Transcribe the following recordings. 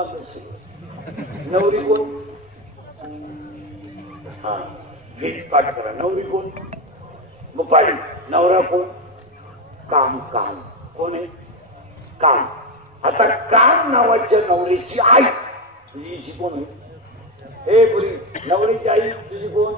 गावामधलं सगळं. नवरी कोण? हा गीत पाठ करा. नवरी कोण? मुपाडी. नवरा कोण? काम. काम कोण आहे? काम. आता काम नावाच्या नवरीची आई तुझी कोण आहे? हे पुरी नवरीची आई तुझी कोण?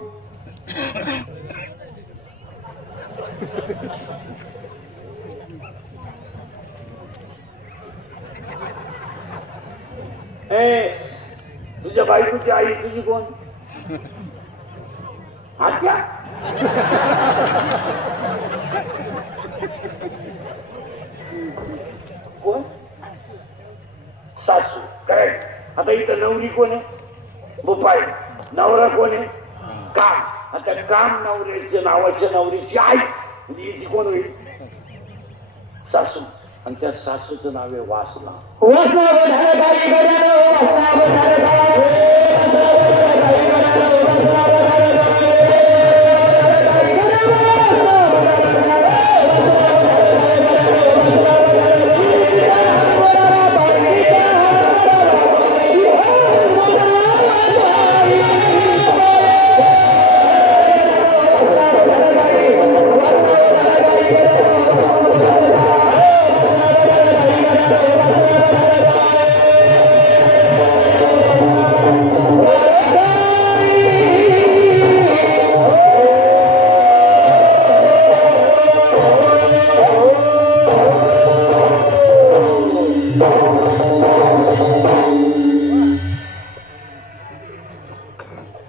तुझ्या बायकोची आई तुझी कोण? आत्या. कोण? सासू. करेक्ट. आता इथं नवरी कोण आहे? बुपाई. नवरा कोण आहे? काम. आता काम नवऱ्याच्या नावाच्या नवरीची आई म्हणजे हिची कोण होईल? सासू. आणि त्या सासूचं नाव आहे वासना.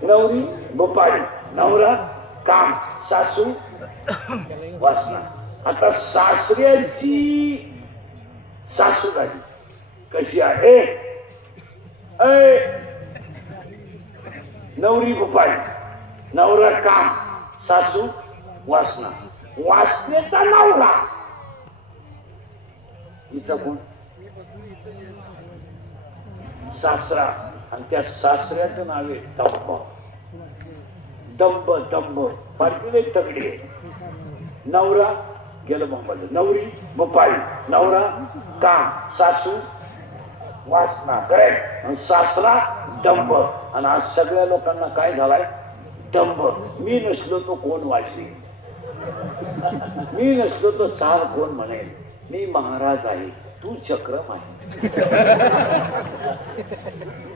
नवरी बुपाई. नवरा काम. सासू वासना. आता सासऱ्याची सासू झाली कशी आहे? नवरी बुपाई. नवरा काम. सासू वासना. वासनेचा नवरा हिचा कोण? सासरा. आणि त्या सासऱ्याचं नाव आहे दंभ. दंभ. दंभ पार्टीला तगडी आहे. नवरा गेलं मुंबईला. नवरी बुपाई. नवरा काम. सासू वासना. करेक्ट. आणि सासरा दंभ. आणि आज सगळ्या लोकांना काय झालाय? दंभ. मी नसलो तो कोण वाजवी, मी नसलो तो सार कोण म्हणेल. मी महाराज आहे, तू चक्रम आहे.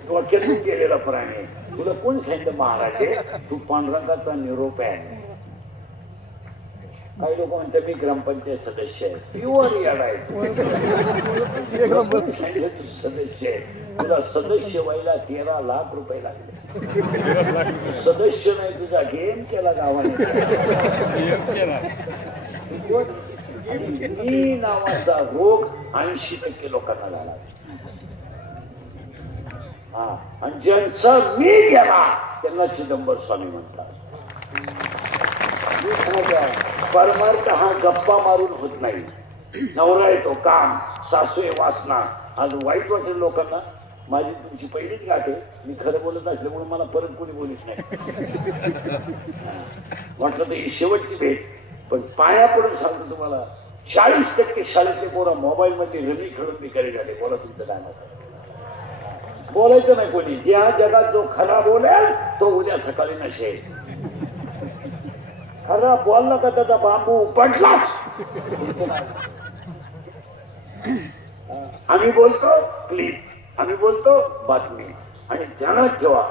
डोक्यातून गेलेला प्राणी. तुला कोण सांगितलं महाराज आहे? तू पांडुरंगाचा निरोप आहे. काही लोक म्हणतात मी ग्रामपंचायत सदस्य आहे. प्युअर याड आहे. सदस्य आहे. तुला सदस्य व्हायला 13 लाख रुपये लागले. सदस्य नाही, तुझा गेम केला गावाने. मी नावाचा रोग 80% लोकांना झाला. आणि ज्यांचा मी गेला त्यांना चिदंबर स्वामी म्हणतात. परमार्थ हा गप्पा मारून होत नाही. नवरा येतो काम. सासू आहे वासना. आज वाईट वाटेल लोकांना. माझी तुमची पहिलीच गाठ आहे. मी खरं बोलत असल्यामुळे मला परत कोणी बोलत नाही. म्हटलं तर ही शेवटची भेट. पण पाया पडून सांगतो तुम्हाला, 40% शाळेतले पोरं मोबाईल मध्ये रमी खेळून बिकारी झाले. बोला तुमचं काय मत? बोलायचं नाही कोणी. ज्या जगात जो खरा बोलेल तो उद्या सकाळी नसेल. खरा बोलला का त्याचा बांबू उपटलाच. आम्ही बोलतो क्लिप, आम्ही बोलतो बातमी. आणि ध्यानात ठेवा,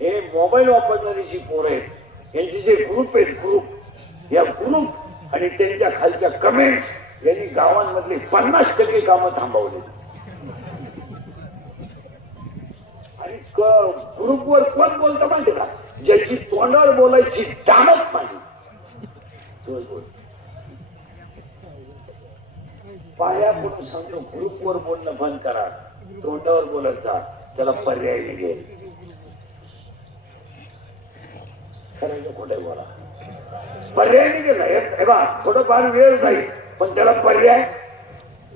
हे मोबाईल वापरणारी जी पोरं आहेत यांचे जे ग्रुप आहेत, ग्रुप, या ग्रुप आणि त्यांच्या खालच्या कमेंट्स यांनी गावांमधले 50% कामं थांबवली. आणि ग्रुपवर कोण बोलतं माहिती का? ज्याची तोंडावर बोलायची जाणत नाही तो बोल. पाया पडून सांगतो, ग्रुपवर बोलणं बंद करा. तोंडावर बोलत जा, त्याला पर्याय निघेल. खरं खोटे बोला, पर्याय निघेल. हे बा थोडंफार वेळ जाईल पण त्याला पर्याय.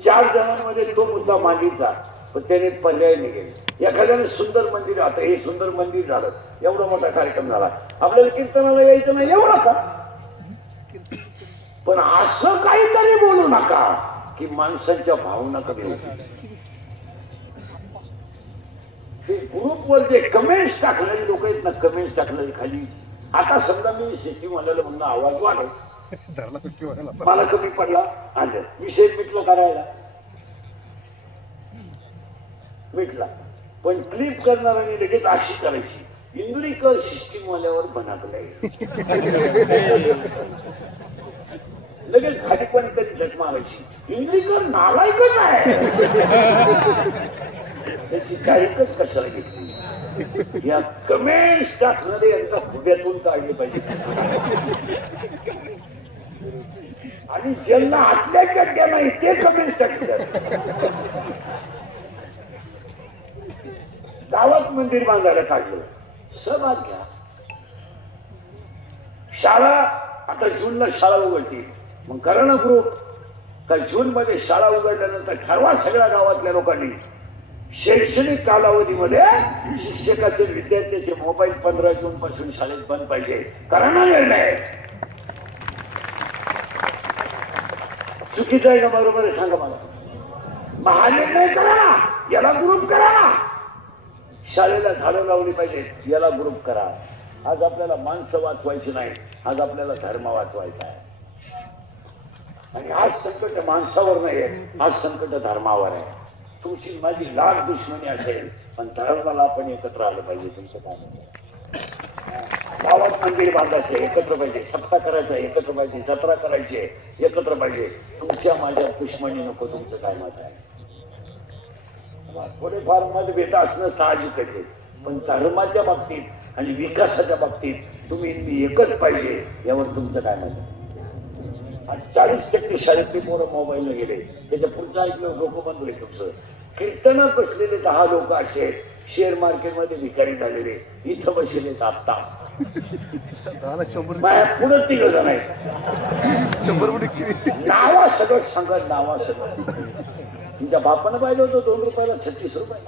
4 जणांमध्ये तो मुद्दा मांडीचा पण त्याने पर्याय निघेल. एखाद्याने सुंदर मंदिर, आता हे सुंदर मंदिर झालं, एवढा मोठा कार्यक्रम झाला, आपल्याला कीर्तनाला यायचं नाही एवढा का? पण असं काहीतरी बोलू नका की माणसांच्या भावना कमी होतील. ते ग्रुपवर जे कमेंट्स टाकणारी लोक आहेत ना, कमेंट्स टाकणारी खाली, आता समजा मी सिस्टीम वाल्याला म्हणून आवाज वाढव, मला कमी पडला, आलं विषय मिटलो करायला मिटला. पण क्लिप करणाऱ्याने लगेच अशी करायची, इंदुरीकर सिस्टीम वाल्यावर बनाकलाय, लगेच खाली पण कधी झट मारायची, इंदुरीकर नालायकच आहे, त्याची तारीखच कशाला घेतली. या कमेंट्स टाकणारे यांचा फुग्यातून काढले पाहिजे. आणि ज्यांना आतल्या चड्ड्या नाही ते कमेंट्स टाकतात. गावात मंदिर बांधायला काढलं, सहभाग घ्या. शाळा आता जूनला शाळा उघडतील, मग करा ना ग्रुप. का जून मध्ये शाळा उघडल्यानंतर ठरवा सगळ्या गावातल्या लोकांनी शैक्षणिक कालावधीमध्ये शिक्षकाचे विद्यार्थ्याचे मोबाईल 15 जून पासून शाळेत बंद पाहिजे. करा ना निर्णय. चुकीचं आहे का बरोबर आहे सांगा मला. महानिर्णय करा, याला ग्रुप करा. शाळेला झाडं लावली पाहिजेत, याला ग्रुप करा. आज आपल्याला माणसं वाचवायची नाही, आज आपल्याला धर्म वाचवायचा आहे. आणि आज संकट माणसावर नाही आहे, आज संकट धर्मावर आहे. तुमची माझी लाख दुश्मनी असेल, पण धर्माला आपण एकत्र आलं पाहिजे. तुमचं काम गावात मंदिर बांधायचे एकत्र पाहिजे, सप्ताह करायचा एकत्र पाहिजे, जत्रा करायची एकत्र पाहिजे. तुमच्या माझ्या दुश्मनी नको. तुमचं काय मत आहे? थोडेफार मतभेद असणं साहजिकच आहे, पण धर्माच्या बाबतीत आणि विकासाच्या बाबतीत तुम्ही एकच पाहिजे. यावर तुमचं काय मत आहे? 40% शाळेतले पोरं मोबाईलला गेले, त्याच्या पुढचं ऐकलं लोक बंद होईल. तुमचं कीर्तनात बसलेले 10 लोक असे आहेत, शेअर मार्केटमध्ये भिकारी झालेले, इथं बसलेले आता पुढे 3 जण आहेत. नावा सगळं सांगत, नावा सगळं. तुमच्या बापानं पाहिलं होतं 2 रुपयाला 36 रुपये.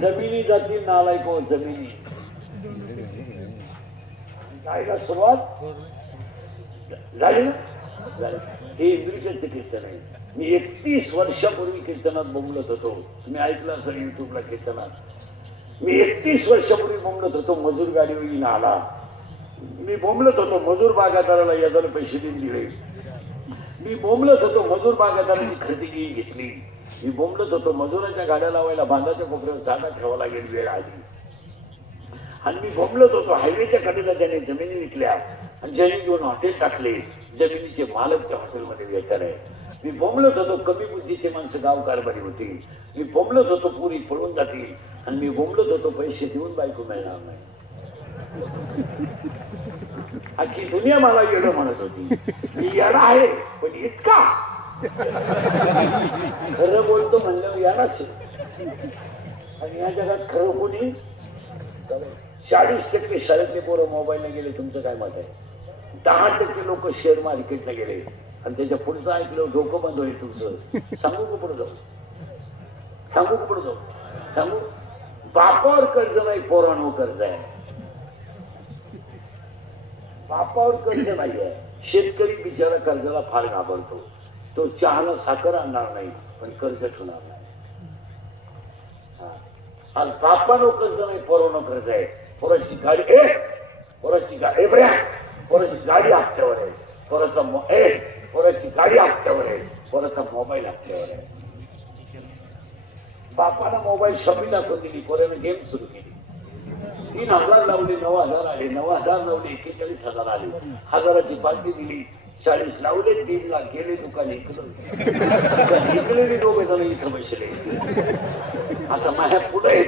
जमिनी जाती नालायक हो, जमिनी जायला सुरुवात झाली ना. हे इंद्रियचे कीर्तन आहे. मी 31 वर्षापूर्वी कीर्तनात बोंबलत होतो. तुम्ही ऐकलं असेल युट्यूबला कीर्तनात. मी 31 वर्षापूर्वी बोंबलत होतो, मजूर गाडीवर आला. मी बोंबलत होतो, मजूर बागायतदाराला यादाला पैसे देऊन दिले. मी बोंबलत होतो, मजूर बागायतदारांनी खरेदी घेतली. मी बोंबलत होतो, मजुरांच्या गाड्या लावायला बांधाच्या कोपऱ्यावर जागा ठेवावं लागेल, वेळ आली. आणि मी बोंबलत होतो, हायवेच्या कडेला त्याने जमिनी विकल्या आणि जमीन घेऊन हॉटेल टाकले. जमिनीचे मालक त्या हॉटेलमध्ये वेटर आहे. मी बोंबलत होतो, कमी बुद्धीचे माणसं गाव कारभारी होती. मी बोंबलत होतो, पुरी पळून जातील. आणि मी बोंबलत होतो, पैसे देऊन बायको मिळणार नाही. अख्खी दुनिया मला येणं म्हणत होती. मी येणं आहे, पण इतका खरं बोलतो म्हणलं येणारच. आणि या जगात खरं कोणी? 40% शाळेतले पोरं मोबाईलने गेले. तुमचं काय मत आहे? 10% लोक शेअर मार्केटला गेले. आणि त्याच्या पुढचं ऐकलं डोकं बंद होईल तुमचं. सांगू का पुढे जाऊ? सांगू का पुढे जाऊ? सांगू. बापावर कर्ज नाही, पोरांवर कर्ज आहे. बापावर कर्ज नाही आहे. शेतकरी बिचारा कर्जाला फार घाबरतो. तो चहाला साखर आणणार नाही, पण कर्ज ठेवणार नाही. आज बापानं कर्ज नाही, पोरांवर कर्ज आहे. पोराची गाडी पोराची गाडी पोराची गाडी हप्त्यावर आहे. पोराची गाडी हप्त्यावर आहे. पोराचा मोबाईल हप्त्यावर आहे. बापाला मोबाईल शॉपिंग दाखवून दिली, पोराने गेम सुरू केली. 3,000 लावले, 9,000 आले. 9,000 लावले, 41,000 आले. 1,000ची पार्टी दिली, 40 लावले, 3 लाख गेले. दुकान इकडे 2 जण इथं बसले. आता माझ्या पुढे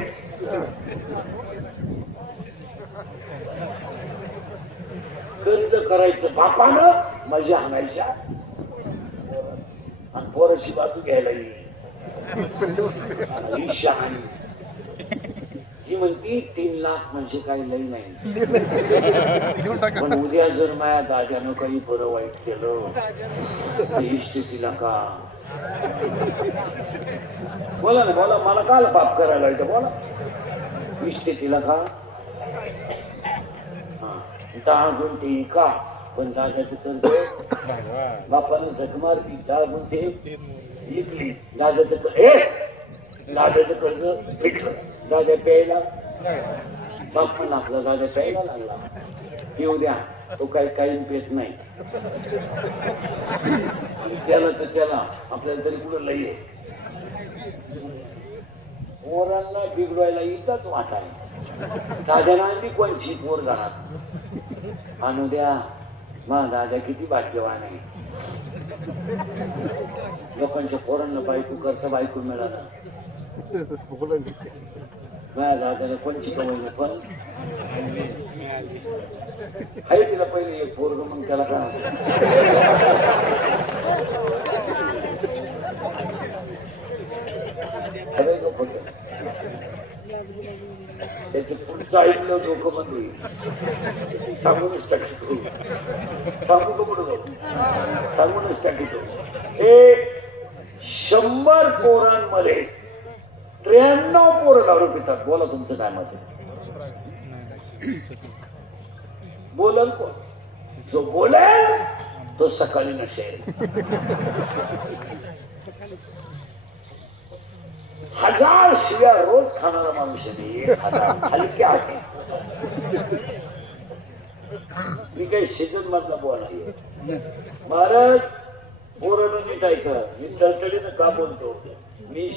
कर्ज करायचं बापानं, मजा आणायच्या आणि पोराची बाजू घ्यायला येईल. ही म्हणती 3 लाख म्हणजे काही लई नाही. पण उद्या जर माझ्या दाद्यानं काही बरं वाईट केलं, इष्टेतीला का? बोला ना, बोला. मला काल पाप करायला येतं, बोला. इष्टेतीला का? 10 गुंठे का? पण दादाचं कर्ज बापानं झकमार 10 गुंठे विकली. दादाचं दादाचं कर्ज फिटलं. दादा प्यायला बाप पण आपला दादा प्यायला लागला. येऊ द्या, तो काही पेत नाही. त्याला तर त्याला आपल्याला तरी कुठं लई आहे. पोरांना बिघडवायला इथंच वाटा आहे. दादाला आणली कोणची पोर घरात आणू द्या. मग दादा किती भाग्यवान आहे. लोकांच्या पोरांना बायको करता बायको मिळाला. माझ्या दादाला कोणची कमाई पण आहे. तिला पहिले एक पोरग, मग त्याला का त्याचं पुढचं ऐकलं डोकं बंद होईल. सांगूनच टाकीतो. सांगू का पुढं जाऊ? सांगूनच टाकीतो. हे 100 पोरांमध्ये 93 पोरं दारू पितात. बोला तुमचं काय मत आहे? बोलल कोण? जो बोलेल तो सकाळी नसेल. 1000 शिव्या रोज खाणारा माणूस आहे. 1000 हलक्या आहे. मी काही सीजन मधला बोल नाहीये. महाराज पोरांना नीट ऐका. मी तळतळीनं का बोलतो? मी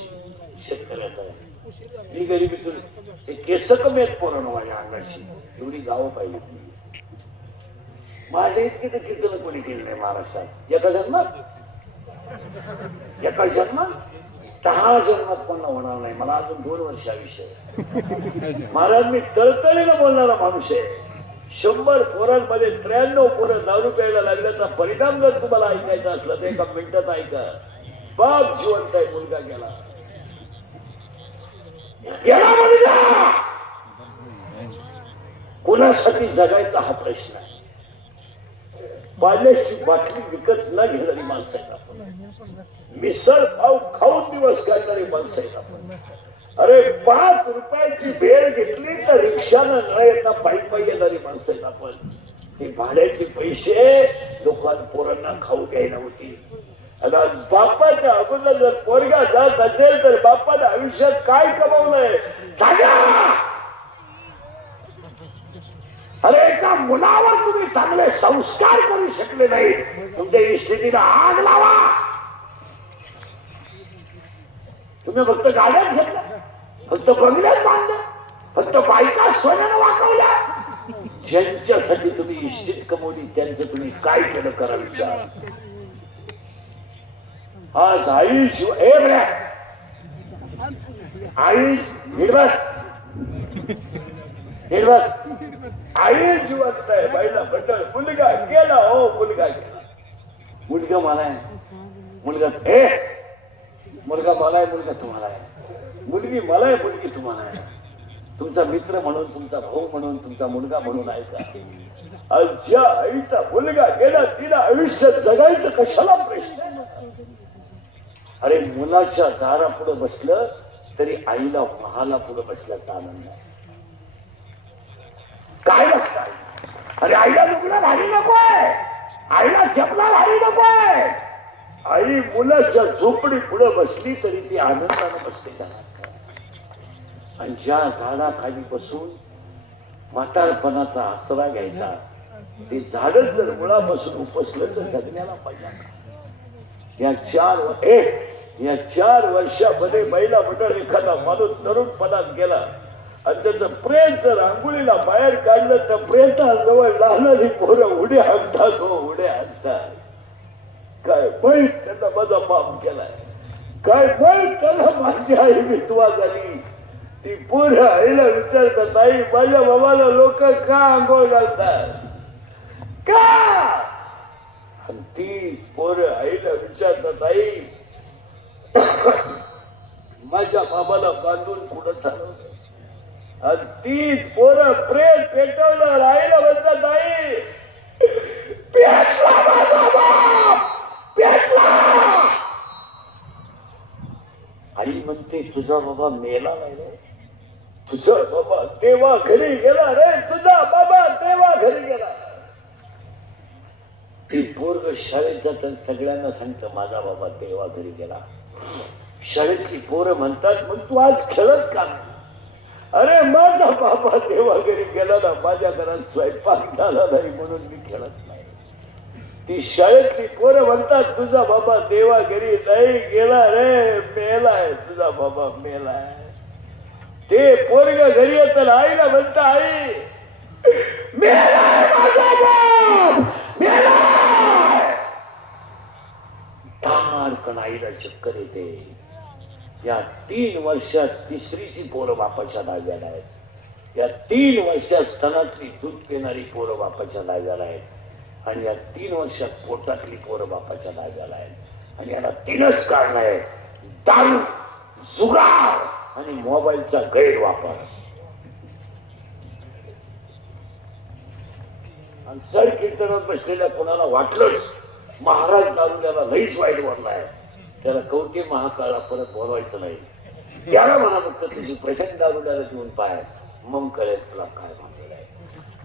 शेतकऱ्याचा आहे. मी गरिबीतून केस कमी आहेत पोरांना माझ्या अंगाची. एवढी गावं पाहिजे. माझ्या इतकी तर कीर्तन कोणी केली नाही महाराष्ट्रात. एका जन्मात 10 जन्मात पण होणार नाही. मला अजून 2 वर्ष आयुष्य आहे. महाराज मी तळतळीनं बोलणारा माणूस आहे. 100 पोरांमध्ये 93 पोरं दारू प्यायला लागल्याचा परिणाम जर तुम्हाला ऐकायचा असला तर एका मिनिटात ऐका. बाप जिवंत आहे, मुलगा गेला. कोणासाठी जगायचा हा प्रश्न आहे. पाण्याची बाटली विकत न घेणारी माणसं आहेत आपण. मिसळ पाव खाऊन दिवस काढणारी माणसं आहेत आपण. अरे 5 रुपयाची भेळ घेतली तर रिक्षानं न येता पायी येणारी माणसं आहेत आपण. हे भाड्याचे पैसे लोकांना पोरांना खाऊ द्यायला होती. आणि बापाच्या अगोदर जर पोरगा जात असेल तर बापाने आयुष्यात काय कमावलंय सांगा. अरे एका मुलावर तुम्ही चांगले संस्कार करू शकले नाही. तुमच्या स्थितीला आग लावा. तुम्ही फक्त गाड्यात घेतल्या, फक्त बंगल्यात बांधल्या, फक्त बायका सोन्यानं वाकवल्या. ज्यांच्यासाठी तुम्ही इष्टित कमवली त्यांचं तुम्ही काय केलं करा विचार. आज आई आई निर्वास आई जिवंत आहे. बाईला म्हटलं मुलगा गेला. हो मुलगा गेला. मुलगा मला आहे. मुलगा मुलगा मला आहे. मुलगा तुम्हाला आहे. मुलगी मला आहे. मुलगी तुम्हाला आहे. तुमचा मित्र म्हणून, तुमचा भाऊ म्हणून, तुमचा मुलगा म्हणून ऐका. आज ज्या आईचा मुलगा गेला तिला आयुष्यात जगायचं कशाला प्रश्न. अरे मुलाच्या दारा पुढे बसलं तरी आईला महाला पुढे बसल्याचा आनंद आहे. काय लागतं? अरे आईला लुगडं भारी नकोय. आईला चपला भारी नकोय. आई मुलाच्या झोपडी पुढे बसली तरी ती आनंदाने बसते. आणि ज्या झाडाखाली बसून म्हातारपणाचा आसरा घ्यायचा ते झाडच जर मुळापासून उपसलं तर जगण्याला पाहिजे. या 4 वर्षामध्ये महिला मंडळ एखादा माणूस तरुणपणात गेला आणि त्याचं प्रेम जर आंघोळीला बाहेर काढलं तर प्रेताजवळ लहानारी पोरं उड्या हाणतात. हो उड्या हाणतात. काय माहीत त्यांना माझा माफ केलाय. काय माहीत त्याला माझी आई विधवा झाली. ती पोरं आईला विचारतात आई माझ्या बाबाला लोक का आंघोळ घालतात का. ती पोरं आईला विचारतात आई माझ्या बाबाला बांधून कुठं चालवलं. आणि तीच पोरं प्रेम पेटवलं. आईला म्हणतात आई पेटला माझा बाप पेटला. आई म्हणते तुझा बाबा मेला नाही. तुझा बाबा देवा घरी गेला रे. तुझा बाबा देवा घरी गेला. ती पोरग शाळेत जातात सगळ्यांना सांगतं माझा बाबा देवा घरी गेला. शाळेतली पोरं म्हणतात मग तू आज खेळत का नाही? अरे माझा बाबा देवा घरी गेला ना, माझ्या घरात स्वयंपाक झाला नाही म्हणून मी खेळत नाही. ती शाळेतली पोरं म्हणतात तुझा बाबा देवा घरी नाही गेला रे, मेलाय तुझा बाबा मेलाय. ते पोरग घरी येत आईला म्हणता आई मेलाय माझा बाप मेलाय. तारकन आईला चक्कर येते. या 3 वर्षात तिसरीची पोरं बापाच्या डाव्याला आहेत. या 3 वर्षात स्तनातली दूध पिणारी पोरं बापाच्या डाव्याला आहेत. आणि या 3 वर्षात पोटातली पोरं बापाच्या डाव्याला आहेत. आणि याला 3च कारण आहे, दारू, जुगार आणि मोबाईलचा गैरवापर. आणि सर कीर्तनात बसलेल्या कोणाला वाटलंच महाराज दारुड्याला लईच वाईट वाटलाय, त्याला कवटे महाकाळा परत बोलवायचं नाही. त्याला म्हणा फक्त तुझी प्रचंड दारुड्याला देऊन पाय, मग कळेल तुला काय मानलेलं आहे.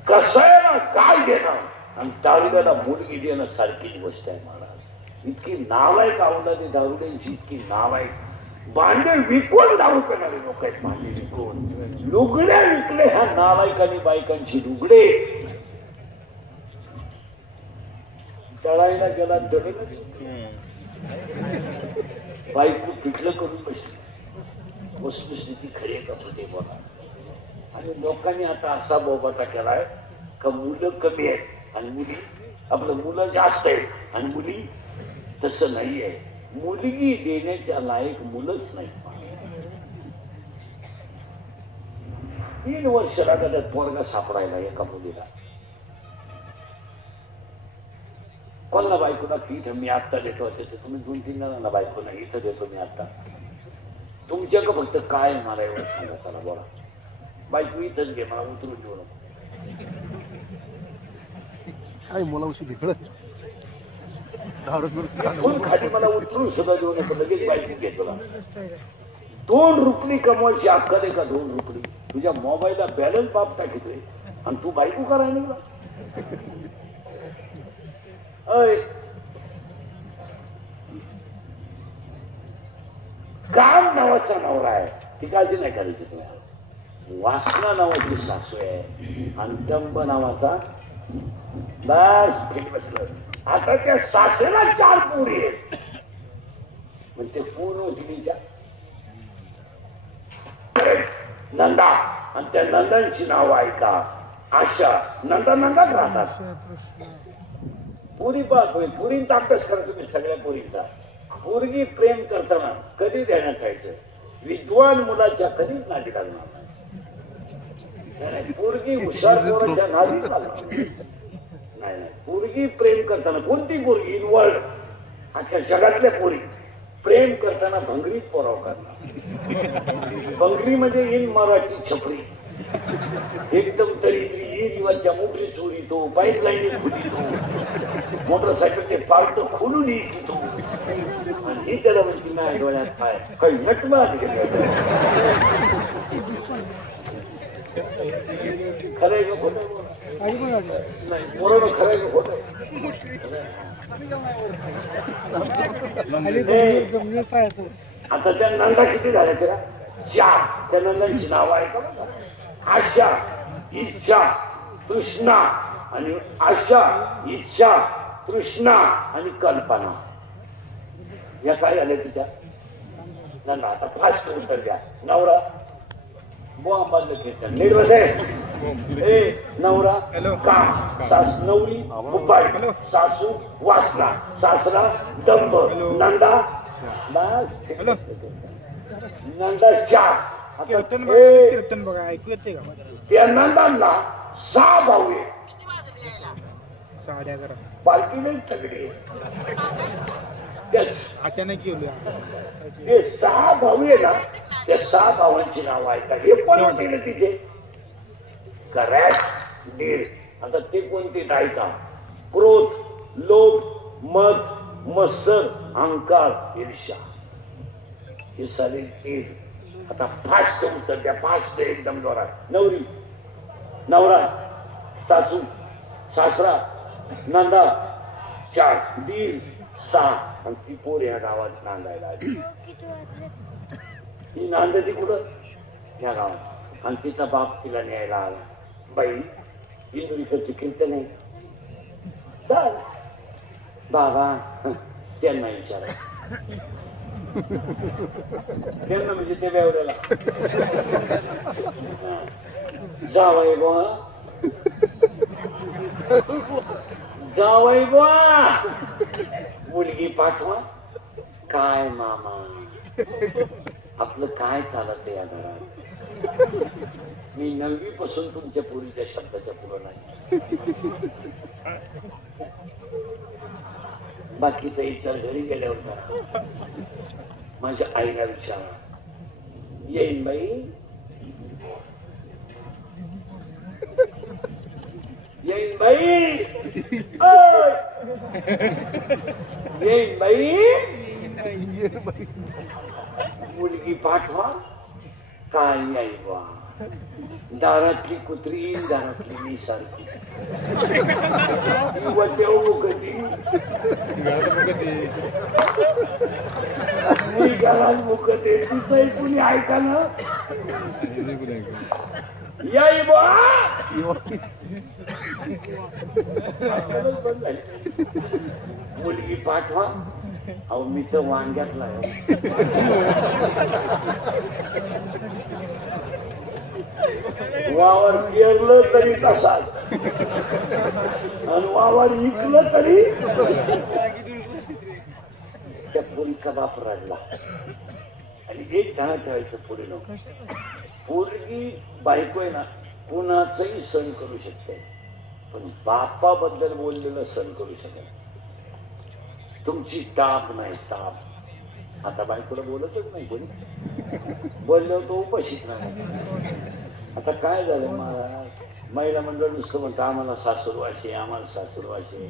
कसायला काय देणं आणि दारुड्याला मुलगी देणं सारखीच गोष्ट आहे महाराज. इतकी नावाईक आवडणारी दारुड्यांची इतकी नावाईक. भांडे विकून दारू करणारे लोक आहेत. भांडे विकून लुगड्या विकले ह्या नावाईकांनी बायकांची लुगडे. तळायला गेला बायको पिठलं करून बसली. वस्तुस्थिती खरी का होते बोला. आणि लोकांनी आता असा बोबाटा केलाय का मुलं कमी आहेत आणि मुली, आपलं मुलं जास्त आहेत आणि मुली तसं नाहीये. मुलगी देण्याच्या लायक मुलंच नाही. 3 वर्ष लागत पोरगा सापडायला एका मुलीला. कोणाला बायकोला पीठ मी आत्ता देतो त्याचं तुम्ही 2-3 जणांना बायकोला इथं देतो मी आत्ता. तुमच्या का फक्त काय मला एवढं सांगा चला बोला. बायको इथंच घे, मला उतरून देऊ नको. काय मला उशी तिकडं खाली मला उतरून सुद्धा देऊ नको, लगेच बायको घे तुला. 2 रुपये कमवायची अक्कल आहे का? 2 रुपये तुझ्या मोबाईलला बॅलन्स बाप टाकतोय आणि तू बायको करायला निघला. काम नावाचा नवरा आहे, ती काळजी नाही करायची तुम्हाला. वासना नावाची सासू आहे आणि टंब नावाचा बस फेरी बसलं. आता त्या सासूला 4 पोरी आहेत. म्हणजे पूर्ण तिच्या नंदा आणि त्या नंदांची नाव ऐका. आशा नंदा नंदाच राहतात. पुरी पाहतोय पुरी ताकस करा तुम्ही सगळ्या पुरींचा. पोरगी प्रेम करताना कधी देण्यात यायचं. विद्वान मुलाच्या कधीच नादी लागणार नाही. पोरगी हुशार पोराच्या नादी लागणार नाही. पोरगी प्रेम करताना कोणती पोरगी इन वर्ल्ड अख्ख्या जगातल्या पोरी प्रेम करताना भंगरीत पोराव करणार. भंगरी मध्ये इन मराठी छपरी एकदम तरी जीवाच्या मोटरी चोरी तो पाईपलाईन खुली तो मोटरसायकलचे पार्ट खोलून येतो आणि ही त्याला म्हणजे नाही डोळ्यात काय काही नटमा खरंय का खोटं नाही. पोरानं खरंय का खोटं. आता त्या नंदा किती झाल्या त्याला? 4. त्या नंदांची नाव आहे का? आशा, इच्छा, तृष्णा आणि आशा, इच्छा, तृष्णा आणि कल्पना. या काय झाल्या तिच्या नंदा? आता फास्ट उत्तर द्या. नवरा बोंबाजलं कीर्तन नीट बसे. नवरा काम, सास नवरी उपाय, सासू वासना, सासरा दंभ, नंदा नंदा 4. कीर्तन बघा ऐकू येते का? त्या नंदांना 6 भाऊ आहे. 11:30 पालखी नाही तगडी अचानक गेलो. हे 6 भाऊ आहे ना, त्या 6 भावांची नाव ऐका. हे पण होते ना तिथे करेक्ट डील. आता ते कोणते ऐका? क्रोध, लोभ, मद, मत्सर, अहंकार, ईर्ष्या. हे सारे 3. आता फास्ट उत्तर द्या. फास्ट एकदम जोरात. नवरी, नवरा, सासू, सासरा, नंदा 4, दीर, वाजता आणि ती पोर ह्या गावात नांदायला आली. ती नांदती कुठं? ह्या गावात. आणि तिचा बाप तिला न्यायला आला. बाई इंदुरीकडची कीर्तन आहे, चल. बाबा त्यांना विचारा. त्यांना म्हणजे ते बेवड्याला जावाई बुवा, जावाई बुवा, मुलगी पाठवा. काय मामा, आपलं काय चालत या घरात? मी 9वी पासून तुमच्या पोरीच्या शब्दाच्या पुढं नाही. बाकीचा विचार घरी गेल्यावर करा. माझ्या आईला विचारा. येईन बाई, येईन बाई, येईन बाई, मुलगी पाठवा. काय आई बा, दारातली कुत्री दारातली मी सारखी कधी मी घरात मुकते तिथंही कुणी ऐका ना. याई बा मुलगी पाठवा. अहो मी तर वांग्यातला वावर पेरलं तरी तसाच आणि वावर विकलं तरी. त्या पोरीचा बाप रडला आणि एक ध्यान ठेवायचं पुढे नको. पोरगी बायको आहे ना कुणाचंही सण करू शकते, पण बापाबद्दल बोललेलं सण करू शकत. तुमची ताप नाही ताप. आता बायकोला बोलतच नाही कोणी, बोलल्यावर तो उपाशीच नाही. आता काय झालं महाराज, महिला मंडळ नुसतं म्हणतं आम्हाला सासूरवाशी, आम्हाला सासूरवाशी.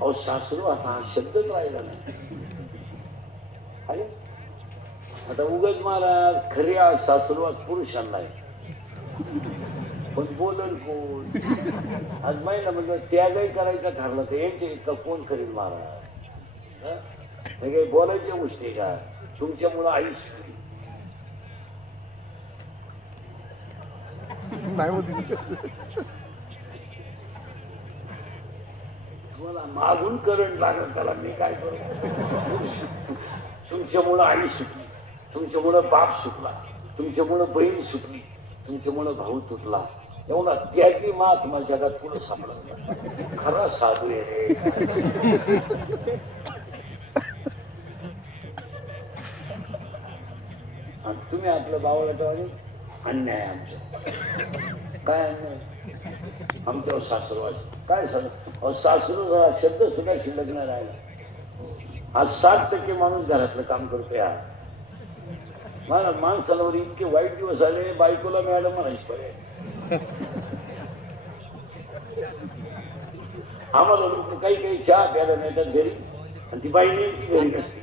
अहो सासूर आता हा शब्दच राहिला नाही. आता उगाच महाराज खऱ्या सासूरवास पुरुषांना आहे, पण बोलल कोण? आज महिला मंडळ त्यागही करायचा ठरलं तर यांचे इतकं कोण करील महाराज? काही बोलायच्या गोष्टी का? तुमच्यामुळं आई सुटली तुम्हाला मागून करंट लागत, त्याला मी काय करू? तुमच्यामुळं आई सुटली, तुमच्यामुळं बाप सुटला, तुमच्यामुळं बहीण सुटली, तुमच्यामुळं भाऊ तुटला. एवढा त्यागी महात्मा जगात पुढे सापडला. खरा साधू आहे रे. आणि तुम्ही आपलं बावळा अन्याय आमच्या काय अन्याय? आमच्यावर सासरवास काय सांग. सासरू शब्द सुद्धा शिल्लक नाही राहिला. आज 7% माणूस घरातलं काम करतोय. मला माणसाला इतके वाईट दिवस आले, बायकोला मॅडम म्हणायची पर्याय. आम्हाला लोक काही काही चहा प्यायला मिळतात घरी आणि ती बाई नेमकी घरी नसते.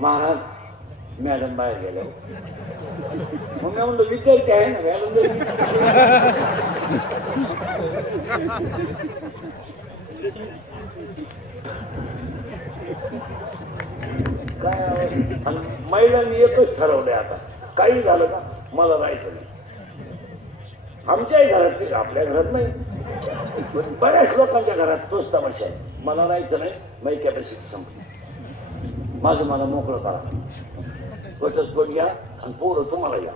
महाराज मॅडम बाहेर गेल्या. मग मी म्हणलं विचारते आहे ना मॅडम. काय महिलांनी एकच ठरवलंय आता, काही झालं का मला राहायचं नाही. आमच्याही घरात नाही, आपल्या घरात नाही, पण बऱ्याच लोकांच्या घरात तोच तमाशा आहे. मला राहायचं नाही, माझी कॅपॅसिटी संपली, माझं मला मोकळं करा. घटस्फोट घ्या आणि पोरं तुम्हाला घ्या.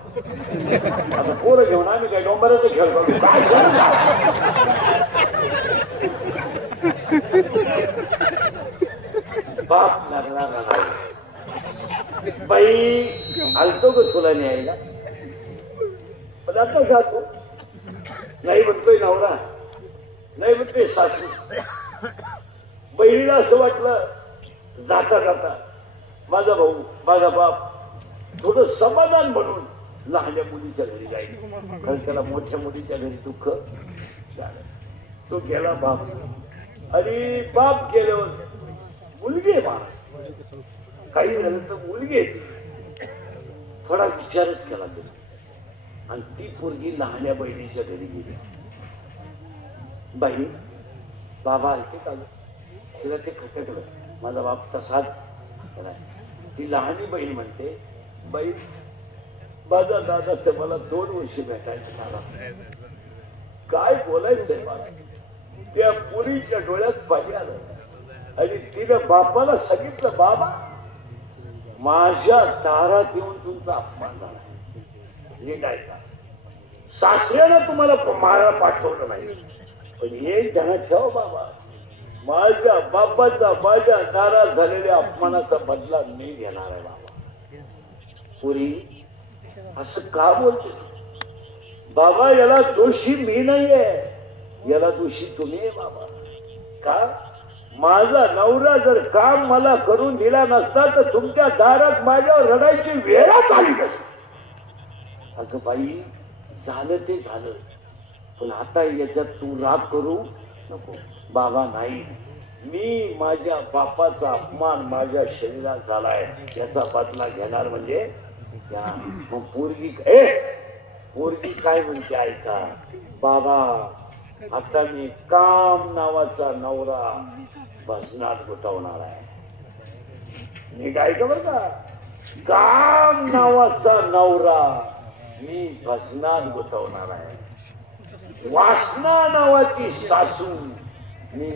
आता पोरं घेऊन आम्ही काय डोंबराचा खेळ करतो काय? बाप लागणार नाही. बाई आलतो ग तुला न्यायला, पण आता जातो नाही म्हणतोय नवरा, नाही म्हणतोय सासू. बहिणीला असं वाटलं जाता जाता माझा भाऊ माझा बाप थोडं समाधान म्हणून लहान्या मुलीच्या घरी जाईल, कारण त्याला मोठ्या मुलीच्या घरी दुःख झालं. तो गेला बाप, आणि बाप गेल्यावर मुलगी आहे मला, काही झालं तर मुलगी आहे. थोडा विचारच केला त्याने, आणि ती पोरगी लहान्या बहिणीच्या घरी गेली. बाई बाबा ऐकत आलं, तिला ते खटकलं. माझा बाप तसाच. ती लहानी बहीण म्हणते, बाई माझा दादा तर मला 2 वर्ष भेटायचं मला. काय बोलायचंय मला. त्या मुलीच्या डोळ्यात पाणी आलं आणि तिनं बापाला सांगितलं, बाबा माझ्या दारात येऊन तुमचा अपमान झाला. निघायचा सासऱ्यानं तुम्हाला मारा पाठवलं नाही, पण एक ध्यानात ठेव बाबा, माझ्या बापाचा माझ्या दारात झालेल्या अपमानाचा बदला मी घेणार आहे बाबा. पुरी असं का बोलते बाबा? याला दोषी मी नाहीये, याला दोषी तुम्ही आहे बाबा. का? माझा नवरा जर काम मला करून दिला नसता तर तुमच्या दारात माझ्यावर रडायची वेळच आली नसती. अगं बाई झालं ते झालं, पण आता याच्यात तू राग करू नको बाबा. नाही, मी माझ्या बापाचा अपमान माझ्या शरीरात झालाय याचा बदला घेणार. म्हणजे मग पोरगी काय म्हणते ऐका बाबा, आता मी काम नावाचा नवरा भजनात गुंतवणार आहे. मी काय का बरं का, काम नावाचा नवरा मी भजनात गुंतवणार आहे. वासना नावाची सासू मी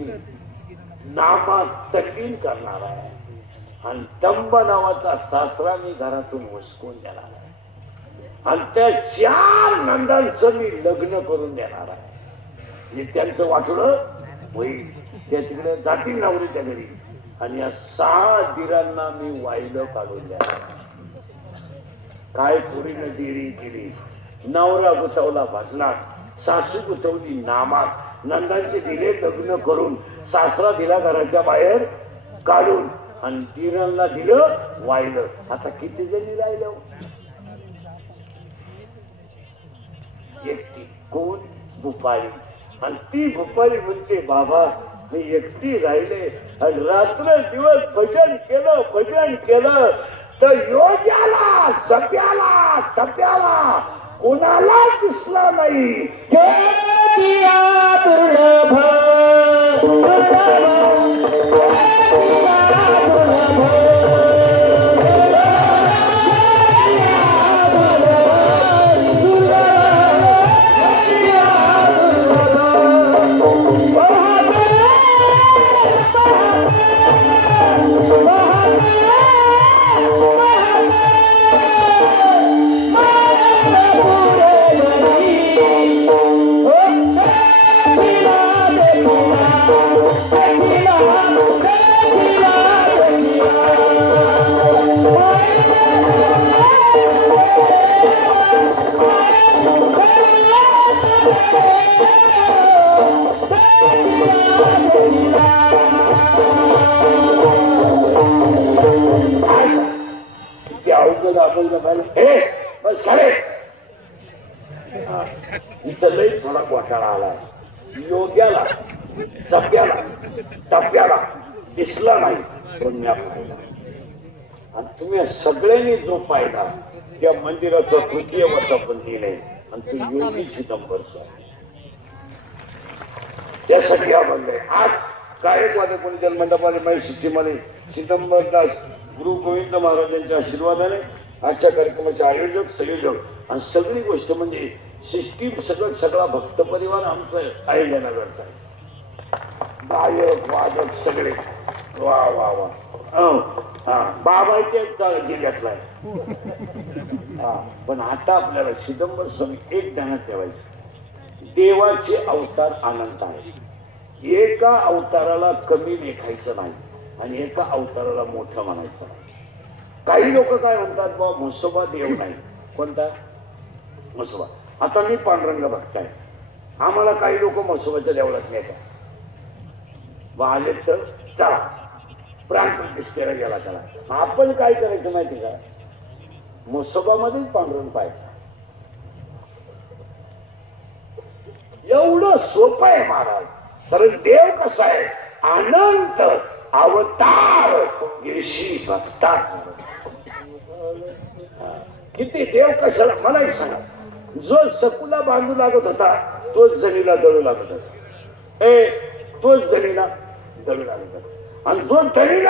नामात तल्लीन करणार आहे. आणि टंब नावाचा सासरा मी घरातून हुसकून देणार आहे. आणि त्या 4 नंदांचं मी लग्न करून देणार आहे. हे त्यांचं वाटलं होईल, त्या तिकडे जातील नवरीच्या घरी आणि या 6 दिरांना मी वाहिलं काढून देणार. काय पुरीनं दिरी केली, नवरा गुंतवला भजनात, सासू गुंतवली नामात, नंदांचे दिले लग्न करून, सासरा दिला घराच्या बाहेर काढून आणि दिरांना दिलं वाहिलं. आता किती जणी राहिलं? एकटी. कोण? भुपाळी. आणि ती भुपाळी म्हणते बाबा मी एकटी राहिले आणि रात्र दिवस भजन केलं तर योग्याला जप्याला तप्याला कोणाला दिसला नाही. इथं लई थोडा घोटाळा आलाय. योग्याला जप्याला टप्याला दिसला नाही पण मी पाहिला. आणि तुम्ही सगळ्यांनी जो पाहिला त्या मंदिराचं 3य वर्धापन दिलंय आणि ते योगी चिदंबरचं आहे. त्यासाठी आवडलंय. आज गायकवाड कोणी जन्मंडपाने माझी सिद्धीमध्ये चिदंबरदास गुरु गोविंद महाराजांच्या आशीर्वादाने आजच्या कार्यक्रमाचे आयोजक संयोजक आणि सगळी गोष्ट म्हणजे सिस्टीम सगळा भक्त परिवार आमचं अहिल्यानगरचा आहे. गायक वादक सगळे वा वा वा. बाबाचे जिल्ह्यातलाय. पण आता आपल्याला चिदंबर स्वामी एक ध्यानात ठेवायचं, देवाचे अवतार अनंत आहे. एका अवताराला कमी लेखायचं नाही आणि एका अवताराला मोठं म्हणायचं नाही. काही लोक काय म्हणतात बाबा म्हसोबा देव नाही. कोणता म्हसोबा? आता मी पांडुरंग भक्त आहे, आम्हाला काही लोक म्हसोबाच्या देवळात नेतात. आले तर चला प्राण प्रतिष्ठेला गेला त्याला. आपण काय करायचं माहिती का, म्हसोबामध्येच पांडुरंग पाहायचा. एवढं सोपं आहे महाराज. कारण देव कसा आहे, अनंत अवतार गिरशी भक्तात. किती देव कशाला मलाही सांगा. जो सकुला बांधू लागत होता तोच जणीला दळू लागत होता. तोच जणीला दळू लागत होता. आणि जो जणीला